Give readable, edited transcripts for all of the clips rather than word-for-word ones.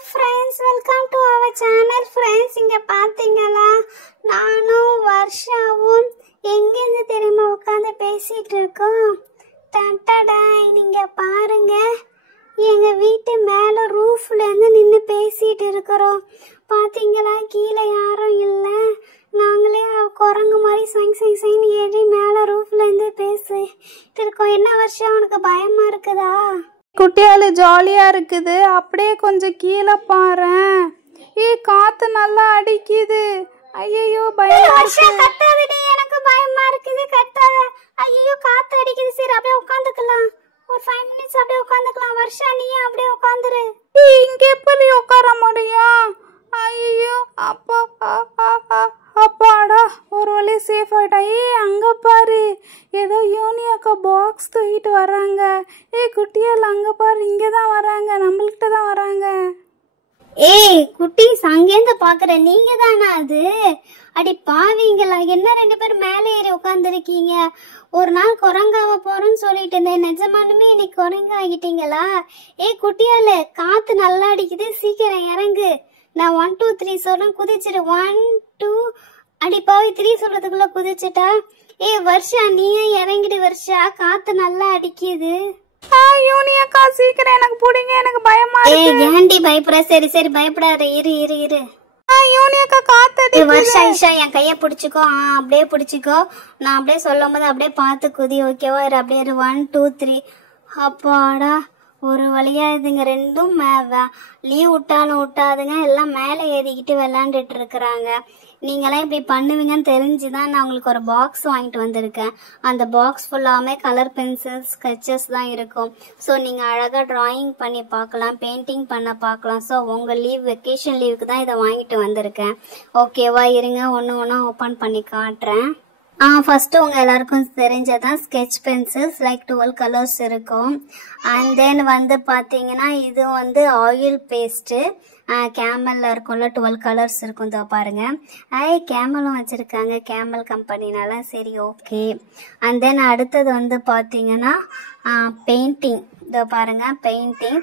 Hi friends, welcome to our channel. Friends, இங்கே பார்த்தீங்களா, நானும் வர்ஷாவும் எங்கேருந்து தெரியுமா உட்காந்து பேசிகிட்டு இருக்கோம். டட்டடாய், நீங்கள் பாருங்க, எங்கள் வீட்டு மேலே ரூஃப்லேருந்து நின்று பேசிகிட்டு இருக்கிறோம். பார்த்தீங்களா, கீழே யாரும் இல்லை. நாங்களே குரங்கு மாதிரி சைன் ஏறி மேலே ரூஃப்லேருந்து பேசிட்டு இருக்கோம். என்ன வருஷம், உனக்கு பயமாக இருக்குதா? குட்டியாலு ஜாலியா இருக்குது. அப்படியே கொஞ்சம் கீழே பாறேன். காத்து நல்லா அடிக்குது. ஐயோ பயமா கத்தாதடி, எனக்கு பயமா இருக்குது. கத்தாத. ஐயோ காத்து அடிக்குது. சரி அப்படியே உட்காந்துக்கலாம், ஒரு 5 minutes அப்படியே உட்காந்துக்கலாம். வருஷா, நீ அப்படியே உட்காந்துரு. இங்க எப்படி உட்கார முடியும்? ஐயோ அப்பா, அப்பாடா, ஒரு வழி சேஃப் ஆயிட்டா. அங்க பாரு, ஏதோ யூனியாக்கா பாக்ஸ் தூக்கிட்டு வராங்க. குட்டியால் அங்க பாரு, இங்கதான் வராங்க, நம்மள்கிட்ட தான் வராங்க. குட்டீஸ், அங்கேருந்து பாக்குற நீங்க தானா அது? அடி பாவீங்களா, என்ன 2 பேரும் மேலே ஏறி உட்காந்துருக்கீங்க? ஒரு நாள் குரங்காவ போறோம்னு சொல்லிட்டு இருந்தேன், நிஜமானுமே இன்னைக்கு குரங்கு ஆகிட்டீங்களா? குட்டியால, காத்து நல்லா அடிக்குது, சீக்கிரம் இறங்கு. நான் 1 2 3 சொல்றேன், குதிச்சிடு. 1 2. அடி பாவி, 3 சொல்றதுக்குள்ள குதிச்சுட்டா. வருஷா, நீயே இறங்கிடு. வருஷா, காத்து நல்லா அடிக்குது. யூனியாக்கா சீக்கிரம் எனக்கு பிடிங்க, எனக்கு பயமா இருக்கு. ஏண்டி பயப்படுற? சரி சரி பயப்படாத, இரு இரு இரு. யூனியாக்கா காத்து. வருஷா, ஐஷா என் கைய பிடிச்சிக்கோ. அப்படியே பிடிச்சிக்கோ. நான் அப்படியே சொல்லும் போது அப்படியே பார்த்து குதி, ஓகேவா? அப்படியே 1 2 3. அப்பாடா, ஒரு வழியா இதுங்க ரெண்டும் லீவ் விட்டாலும் விட்டாதுங்க, எல்லாம் மேலே ஏறிக்கிட்டு விளையாண்டுட்டு இருக்கிறாங்க. நீங்களாம் இப்படி பண்ணுவீங்கன்னு தெரிஞ்சுதான் நான் உங்களுக்கு ஒரு பாக்ஸ் வாங்கிட்டு வந்திருக்கேன். அந்த பாக்ஸ் ஃபுல்லாமே கலர் பென்சில், ஸ்கெச்சஸ் தான் இருக்கும். ஸோ நீங்கள் அழகாக ட்ராயிங் பண்ணி பார்க்கலாம், பெயிண்டிங் பண்ண பார்க்கலாம். ஸோ உங்கள் வெக்கேஷன் லீவுக்கு தான் இதை வாங்கிட்டு வந்திருக்கேன். ஓகேவா? இருங்க, ஒன்று ஒன்றா ஓப்பன் பண்ணி காட்டுறேன். ஃபஸ்ட்டு உங்கள் எல்லாருக்கும் தெரிஞ்சதான் ஸ்கெட்ச் பென்சில்ஸ் லைக் 12 கலர்ஸ் இருக்கும். அண்ட் தென் வந்து பார்த்தீங்கன்னா, இது வந்து ஆயில் பேஸ்ட்டு கேமலில் இருக்கும்ல, 12 கலர்ஸ் இருக்கும். இதோ பாருங்க, கேமலும் வச்சுருக்காங்க, கேமல் கம்பெனினால. சரி, ஓகே. அண்ட் தென் அடுத்தது வந்து பார்த்தீங்கன்னா பெயிண்டிங். இதோ பாருங்க, பெயிண்டிங்.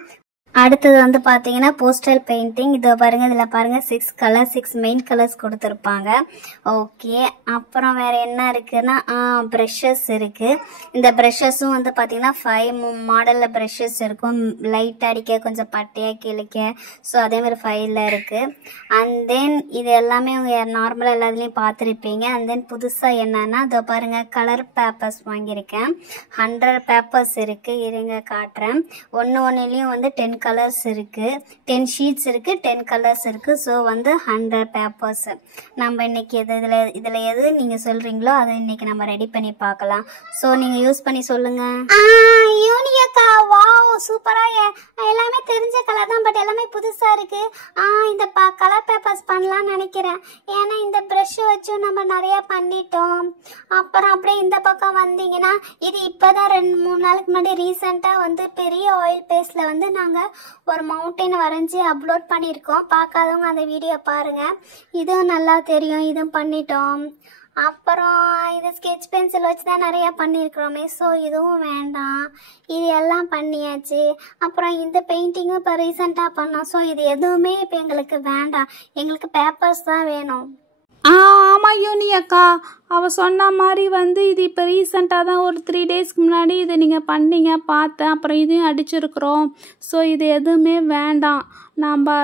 அடுத்தது வந்து பார்த்தீங்கன்னா போஸ்டல் பெயிண்டிங். இதோ பாருங்க, இதில் பாருங்க 6 கலர்ஸ், 6 மெயின் கலர்ஸ் கொடுத்துருப்பாங்க. ஓகே. அப்புறம் வேற என்ன இருக்குன்னா ப்ரெஷஸ் இருக்கு. இந்த ப்ரெஷஸும் வந்து பார்த்தீங்கன்னா 5 மாடலில் ப்ரெஷஸ் இருக்கும். லைட் அடிக்க, கொஞ்சம் பட்டையாக கிழிக்க. ஸோ அதே மாதிரி 5ல் இருக்கு. அண்ட் தென் இது எல்லாமே உங்க நார்மலாக எல்லாத்துலேயும் பார்த்துருப்பீங்க. அண்ட் தென் புதுசாக என்னன்னா, இதோ பாருங்க, கலர் பேப்பர்ஸ் வாங்கியிருக்கேன். 100 பேப்பர்ஸ் இருக்கு. இருங்க காட்டுறேன். ஒன்றுலேயும் வந்து 10 கலர்ஸ் இருக்கு, 10 ஷீட்ஸ் இருக்கு, 10 கலர்ஸ் இருக்கு. ஸோ வந்து 100 பேப்பர்ஸ். நம்ம இன்னைக்கு இதுல எது நீங்க சொல்றீங்களோ அதை இன்னைக்கு நம்ம ரெடி பண்ணி பார்க்கலாம். ஸோ நீங்க யூஸ் பண்ணி சொல்லுங்க. யூனியாக்கா, வாவ், சூப்பரா. எல்லாமே தெரிஞ்ச கலர் தான், பட் எல்லாமே புதுசா இருக்கு. இந்த கலர் பேப்பர்ஸ் பண்ணலாம்னு நினைக்கிறேன். ஏன்னா இந்த ப்ரஷ் வச்சு நம்ம நிறைய பண்ணிட்டோம். அப்புறம் அப்படியே இந்த பக்கம் வந்தீங்கன்னா, இது இப்பதான் 2-3 நாளுக்கு முன்னாடி ரீசெண்டா வந்து பெரிய ஆயில் பேஸ்ட்ல வந்து நாங்க ஒரு மவுண்டைன் வரைஞ்சி அப்லோட் பண்ணியிருக்கோம். பார்க்காதவங்க அந்த வீடியோ பாருங்க. இதுவும் நல்லா தெரியும், இதுவும் பண்ணிட்டோம். அப்புறம் இது ஸ்கெட்ச் பென்சில் வச்சு தான் நிறையா பண்ணியிருக்கிறோமே. ஸோ இதுவும் வேண்டாம், இது எல்லாம் பண்ணியாச்சு. அப்புறம் இந்த பெயிண்டிங்கும் இப்போ ரீசெண்டாக பண்ணோம். ஸோ இது எதுவுமே இப்போ எங்களுக்கு வேண்டாம், எங்களுக்கு பேப்பர்ஸ் தான் வேணும். ஆமாம் யூனியாக்கா, அவள் சொன்ன மாதிரி வந்து இது இப்போ ரீசெண்டாக தான் ஒரு 3 டேஸ்க்கு முன்னாடி இதை நீங்கள் பண்ணீங்க, பார்த்தேன். அப்புறம் இதையும் அடிச்சிருக்கிறோம். ஸோ இது எதுவுமே வேண்டாம். நம்ம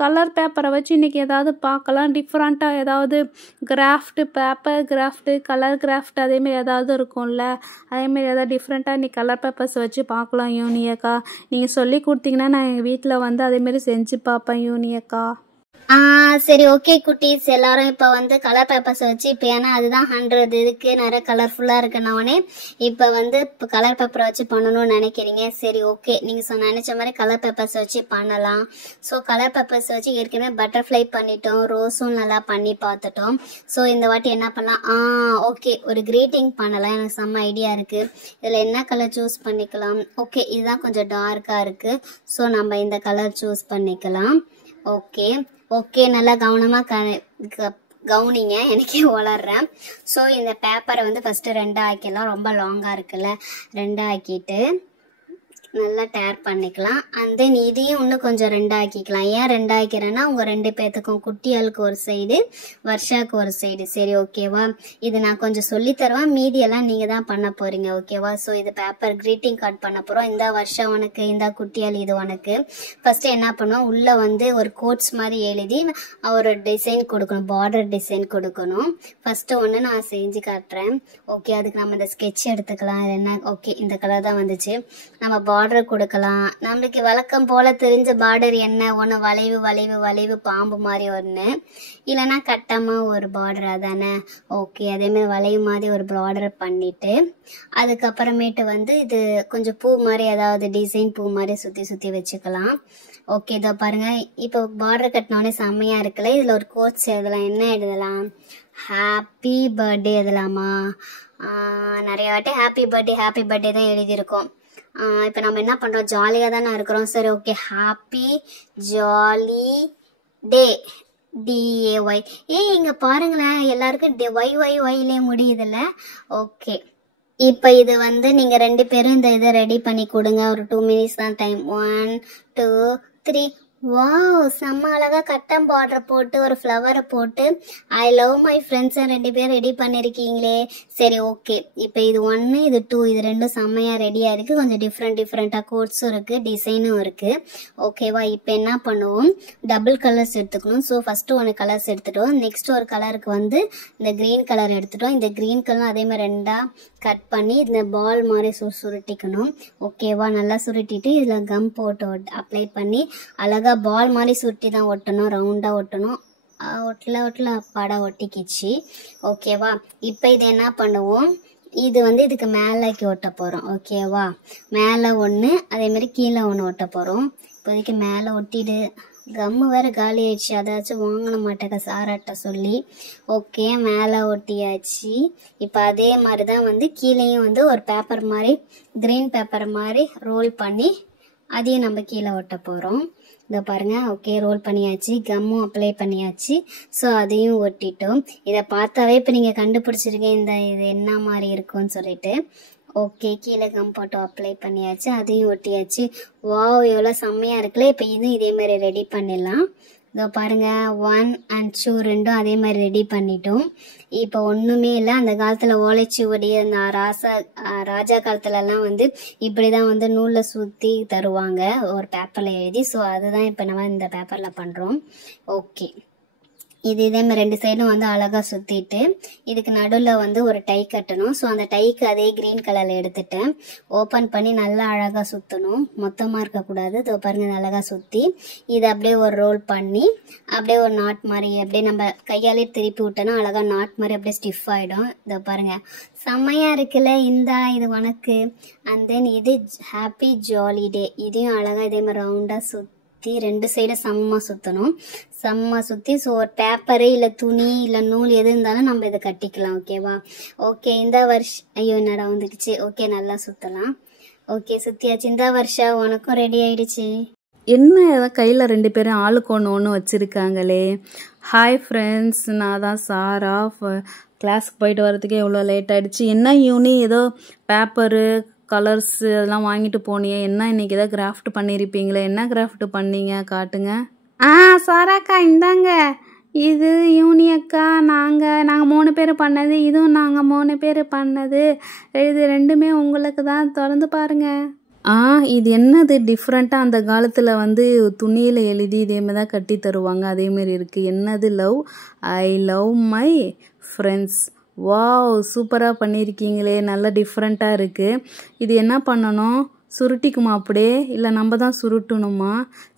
கலர் பேப்பரை வச்சு இன்றைக்கி ஏதாவது பார்க்கலாம், டிஃப்ரெண்ட்டாக ஏதாவது craft, paper craft, colour craft அதேமாரி ஏதாவது இருக்கும்ல, அதேமாரி ஏதாவது டிஃப்ரெண்ட்டாக இன்றைக்கி கலர் பேப்பர்ஸ் வச்சு பார்க்கலாம் யூனியாக்கா. நீங்கள் சொல்லி கொடுத்தீங்கன்னா நான் எங்கள் வீட்டில் வந்து அதேமாரி செஞ்சு பார்ப்பேன் யூனியாக்கா. சரி, ஓகே குட்டீஸ், எல்லாரும் இப்போ வந்து கலர் பேப்பர்ஸ் வச்சு, இப்போ ஏன்னா அதுதான் 100 இருக்கு, நிறைய கலர்ஃபுல்லாக இருக்குன்னே இப்போ வந்து இப்போ கலர் பேப்பரை வச்சு பண்ணணும்னு நினைக்கிறீங்க. சரி, ஓகே, நீங்கள் நினச்ச மாதிரி கலர் பேப்பர்ஸ் வச்சு பண்ணலாம். ஸோ கலர் பேப்பர்ஸ் வச்சு ஏற்கனவே பட்டர்ஃப்ளை பண்ணிட்டோம், ரோஸும் நல்லா பண்ணி பார்த்துட்டோம். ஸோ இந்த வாட்டி என்ன பண்ணலாம்? ஓகே, ஒரு கிரீட்டிங் பண்ணலாம். எனக்கு செம்ம ஐடியா இருக்குது. இதில் என்ன கலர் சூஸ் பண்ணிக்கலாம்? ஓகே, இதுதான் கொஞ்சம் டார்க்காக இருக்குது. ஸோ நம்ம இந்த கலர் சூஸ் பண்ணிக்கலாம். ஓகே ஓகே, நல்லா கவனமாக கவுனிங்க, எனக்கே வளர்றேன். ஸோ இந்த பேப்பரை வந்து ஃபஸ்ட்டு 2 ஆக்கிடலாம். ரொம்ப லாங்காக இருக்குல்ல, 2 ஆக்கிட்டு நல்லா டேர் பண்ணிக்கலாம். அண்ட் தென் இதையும் இன்னும் கொஞ்சம் 2 ஆக்கிக்கலாம். ஏன் 2 ஆக்கிறேன்னா உங்க 2 பேத்துக்கும், குட்டியாளுக்கு ஒரு சைடு, வர்ஷாக்கு ஒரு சைடு. சரி ஓகேவா? இது நான் கொஞ்சம் சொல்லி தருவேன், மீதியெல்லாம் நீங்க தான் பண்ண போறீங்க. ஓகேவா? ஸோ இது பேப்பர் கிரீட்டிங் கார்டு பண்ண போறோம். இந்த வருஷம் உனக்கு, இந்த குட்டியால் இது உனக்கு. ஃபர்ஸ்ட் என்ன பண்ணுவோம், உள்ள வந்து ஒரு கோட்ஸ் மாதிரி எழுதி ஒரு டிசைன் கொடுக்கணும், பார்டர் டிசைன் கொடுக்கணும். ஃபர்ஸ்ட் ஒன்று நான் செஞ்சு காட்டுறேன். ஓகே, அதுக்கு நம்ம இந்த ஸ்கெட்ச் எடுத்துக்கலாம். என்ன, ஓகே இந்த கலர் தான் வந்துச்சு. நம்ம பார்டர் கொடுக்கலாம். நம்மளுக்கு வழக்கம் போல தெரிஞ்ச பார்டர் என்ன, ஒன்று வளைவு வளைவு வளைவு பாம்பு மாதிரி ஒன்று, இல்லைன்னா கட்டமாக ஒரு பார்டர் அதானே. ஓகே, அதேமாதிரி வளைவு மாதிரி ஒரு பார்டர் பண்ணிட்டு அதுக்கப்புறமேட்டு வந்து இது கொஞ்சம் பூ மாதிரி, அதாவது டிசைன் பூ மாதிரி சுற்றி சுற்றி வச்சுக்கலாம். ஓகே, இதோ பாருங்க. இப்போ பார்டர் கட்டினோடனே செம்மையாக இருக்குல்ல. இதில் ஒரு கோட்ஸ் எழுதலாம். என்ன எழுதலாம்? ஹாப்பி பர்த்டே எழுதலாமா? நிறைய வாட்டி ஹாப்பி பர்த்டே தான் எழுதியிருக்கோம். இப்போ நம்ம என்ன பண்ணுறோம், ஜாலியாக தானே இருக்கிறோம். சரி ஓகே, ஹாப்பி ஜாலி டே, DAY. இங்கே பாருங்களேன், எல்லாருக்கும் YYYலே முடியுதுல்ல. ஓகே, இப்போ இது வந்து நீங்கள் 2 பேரும் இந்த இதை ரெடி பண்ணி கொடுங்க. ஒரு 2 மினிட்ஸ் தான் டைம். 1 2 3. வாவ், செம்ம அழகா கட்டம் பார்டர் போட்டு ஒரு ஃப்ளவரை போட்டு ஐ லவ் மை ஃப்ரெண்ட்ஸ் 2 பேரும் ரெடி பண்ணிருக்கீங்களே. சரி ஓகே, இப்போ இது 1 இது 2 இது 2 செம்மையா ரெடியா இருக்கு. கொஞ்சம் டிஃப்ரெண்டா கோட்ஸும் இருக்கு, டிசைனும் இருக்கு. ஓகேவா? இப்போ என்ன பண்ணுவோம், டபுள் கலர்ஸ் எடுத்துக்கணும். ஸோ ஃபர்ஸ்ட் 1 கலர்ஸ் எடுத்துட்டோம். நெக்ஸ்ட் ஒரு கலருக்கு வந்து இந்த கிரீன் கலர் எடுத்துட்டோம். இந்த கிரீன் கலர் அதே மாதிரி 2 கட் பண்ணி இந்த பால் மாதிரி சுருட்டிக்கணும். ஓகேவா? நல்லா சுருட்டிட்டு இதில் கம் போட்டு அப்ளை பண்ணி அழகா பால் மாதிரி சுருட்டி தான் ஒட்டணும், ரவுண்டா ஒட்டணும். ஒட்டல படம் ஒட்டிக்கிச்சு. ஓகேவா? இப்போ இது என்ன பண்ணுவோம், இது வந்து இதுக்கு மேலேக்கு ஒட்ட போறோம். ஓகேவா? மேலே 1 அதே மாதிரி கீழே 1 ஒட்ட போறோம். இப்போதைக்கு மேலே ஒட்டிடு. கம்மு வேற காலி ஆயிடுச்சு, அதாச்சும் வாங்கின மாட்டேங்க சாராட்ட சொல்லி. ஓகே, மேலே ஒட்டியாச்சு. இப்போ அதே மாதிரி தான் வந்து கீழேயும் வந்து ஒரு பேப்பர் மாதிரி, கிரீன் பேப்பர் மாதிரி ரோல் பண்ணி அதையும் நம்ம கீழே ஒட்ட போகிறோம். இதை பாருங்க. ஓகே, ரோல் பண்ணியாச்சு, கம்மும் அப்ளை பண்ணியாச்சு. ஸோ அதையும் ஒட்டிட்டோம். இதை பார்த்தாவே இப்போ நீங்கள் கண்டுபிடிச்சிருக்கீங்க இது என்ன மாதிரி இருக்கும்னு சொல்லிட்டு. ஓகே, கீழே கம் போட்டு அப்ளை பண்ணியாச்சு, அதையும் ஒட்டியாச்சு. வாவ், எவ்வளோ செம்மையாக இருக்குல்ல. இப்போ இதுவும் இதே மாதிரி ரெடி பண்ணிடலாம். இதோ பாருங்க, 1 and 2 ரெண்டும் அதே மாதிரி ரெடி பண்ணிட்டோம். இப்போ ஒன்றுமே இல்லை. அந்த காலத்தில் ஓலைச்சுவடி, அந்த ராஜா காலத்துலலாம் வந்து இப்படி தான் வந்து நூலில் சுற்றி தருவாங்க, ஒரு பேப்பரில் எழுதி. ஸோ அதுதான் இப்போ நம்ம இந்த பேப்பரில் பண்ணுறோம். ஓகே, இது இதே மாதிரி 2 சைடும் வந்து அழகாக சுற்றிட்டு இதுக்கு நடுவில் வந்து ஒரு டை கட்டணும். ஸோ அந்த டைக்கு அதே கிரீன் கலரில் எடுத்துட்டேன். ஓப்பன் பண்ணி நல்லா அழகாக சுற்றணும், மொத்தமாக இருக்கக்கூடாது. இதோ பாருங்கள், அழகாக சுற்றி இதை அப்படியே ஒரு ரோல் பண்ணி அப்படியே ஒரு நாட் மாதிரி அப்படியே நம்ம கையாலே திருப்பி விட்டோன்னா அழகாக நாட் மாதிரி அப்படியே ஸ்டிஃப் ஆகிடும். இதோ பாருங்கள், செம்மையாக இருக்குல்ல. இது உனக்கு. அண்ட் தென் இது ஹாப்பி ஜாலி டே, இதையும் அழகாக இதே மாதிரி ரவுண்டாக சுற்றி 2 சைடும் சமமாக சுற்றணும். செம்ம சுற்றி. ஸோ ஒரு பேப்பரு இல்லை துணி இல்லை நூல் எது இருந்தாலும் நம்ம இதை கட்டிக்கலாம். ஓகேவா? ஓகே, இந்த வருஷம் ஐயோ என்னடா வந்துடுச்சு. ஓகே, நல்லா சுற்றலாம். ஓகே, சுற்றியாச்சு. இந்த வருஷம் உனக்கும் ரெடி ஆயிடுச்சு. என்ன கையில் 2 பேரும் ஆளுக்கு ஒன்று வச்சுருக்காங்களே. ஹாய் ஃப்ரெண்ட்ஸ், நான் தான் சாரா. கிளாஸ்க்கு போயிட்டு வரதுக்கே எவ்வளோ லேட் ஆகிடுச்சு. என்ன யூனி, ஏதோ பேப்பரு கலர்ஸ் அதெல்லாம் வாங்கிட்டு போனியே, என்ன இன்னைக்கு ஏதோ கிராஃப்ட் பண்ணியிருப்பீங்களே, என்ன கிராஃப்ட் பண்ணீங்க காட்டுங்க. சாராக்கா இந்தாங்க, இது யூனி அக்கா, நாங்கள் 3 பேர் பண்ணது, இதுவும் நாங்கள் 3 பேர் பண்ணது. இது 2மே உங்களுக்கு தான், திறந்து பாருங்க. இது என்னது டிஃப்ரெண்ட்டாக அந்த காலத்தில் வந்து துணியில் எழுதி இதேமாதிரி தான் கட்டி தருவாங்க, அதேமாரி இருக்குது. என்னது, love I love my friends. Wow, சூப்பராக பண்ணியிருக்கீங்களே, நல்லா டிஃப்ரெண்ட்டாக இருக்குது. இது என்ன பண்ணணும், சுருட்டிக்குமா அப்படியே, இல்லை நம்ம தான் சுருட்டணுமா?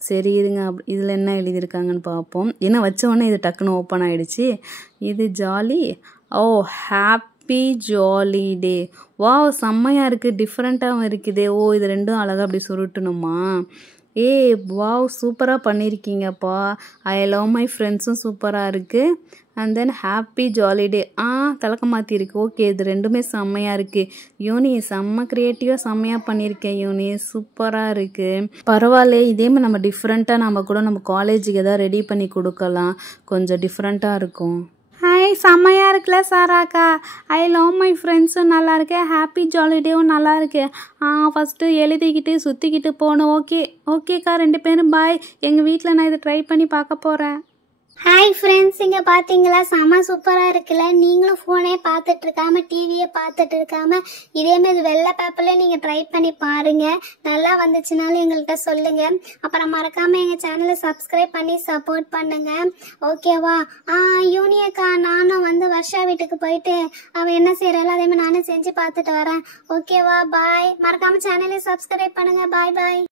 சரி இருங்க, இதில் என்ன எழுதியிருக்காங்கன்னு பார்ப்போம். என்ன வச்சோடனே இது டக்குன்னு ஓப்பன் ஆகிடுச்சு. இது ஜாலி, ஓ ஹாப்பி ஜாலி டே. வாவ், செம்மையாக இருக்குது, டிஃப்ரெண்ட்டாகவும் இருக்குது. ஓ, இது 2ம் அழகாக அப்படி சுருட்டணுமா? வாவ், சூப்பராக பண்ணியிருக்கீங்கப்பா. ஐ லவ் மை ஃப்ரெண்ட்ஸும் சூப்பராக இருக்குது. And then happy jolly day, தலக்க மாற்றிருக்கு. ஓகே, இது 2மே செம்மையாக இருக்குது. யூனி செம்ம க்ரியேட்டிவாக செம்மையாக பண்ணியிருக்கேன் யூனி, சூப்பராக இருக்குது. பரவாயில்ல, இதே மாதிரி நம்ம டிஃப்ரெண்ட்டாக நம்ம கூட நம்ம காலேஜுக்கு எதாவது ரெடி பண்ணி கொடுக்கலாம், கொஞ்சம் டிஃப்ரெண்ட்டாக இருக்கும். ஹாய் ஹாய் செம்மையாக இருக்குல்ல சாராக்கா. ஐ லவ் மை ஃப்ரெண்ட்ஸும் நல்லா இருக்கு, ஹாப்பி ஜாலிடேவும் நல்லா இருக்கு. ஃபஸ்ட்டு எழுதிக்கிட்டு சுற்றிக்கிட்டு போகணும். ஓகேக்கா 2 பேரும் பாய். எங்கள் வீட்டில் நான் இதை ட்ரை பண்ணி பார்க்க போகிறேன். ஹாய் ஃப்ரெண்ட்ஸ், இங்கே பார்த்தீங்களா செம்ம சூப்பராக இருக்குல்ல. நீங்களும் ஃபோனே பார்த்துட்டு இருக்காம டிவியை பார்த்துட்டு இருக்காம இதேமாதிரி வெள்ளை பேப்பரில் நீங்கள் ட்ரை பண்ணி பாருங்கள். நல்லா வந்துச்சுனாலும் எங்கள்கிட்ட சொல்லுங்கள். அப்புறம் மறக்காமல் எங்கள் சேனலை சப்ஸ்கிரைப் பண்ணி சப்போர்ட் பண்ணுங்கள். ஓகேவா? யூனியக்கா நானும் வர்ஷா வீட்டுக்கு போயிட்டு அவள் என்ன செய்கிறாளோ அதே மாதிரி நானும் செஞ்சு பார்த்துட்டு வரேன். ஓகேவா? பாய். மறக்காமல் சேனலை சப்ஸ்கிரைப் பண்ணுங்கள். பாய்.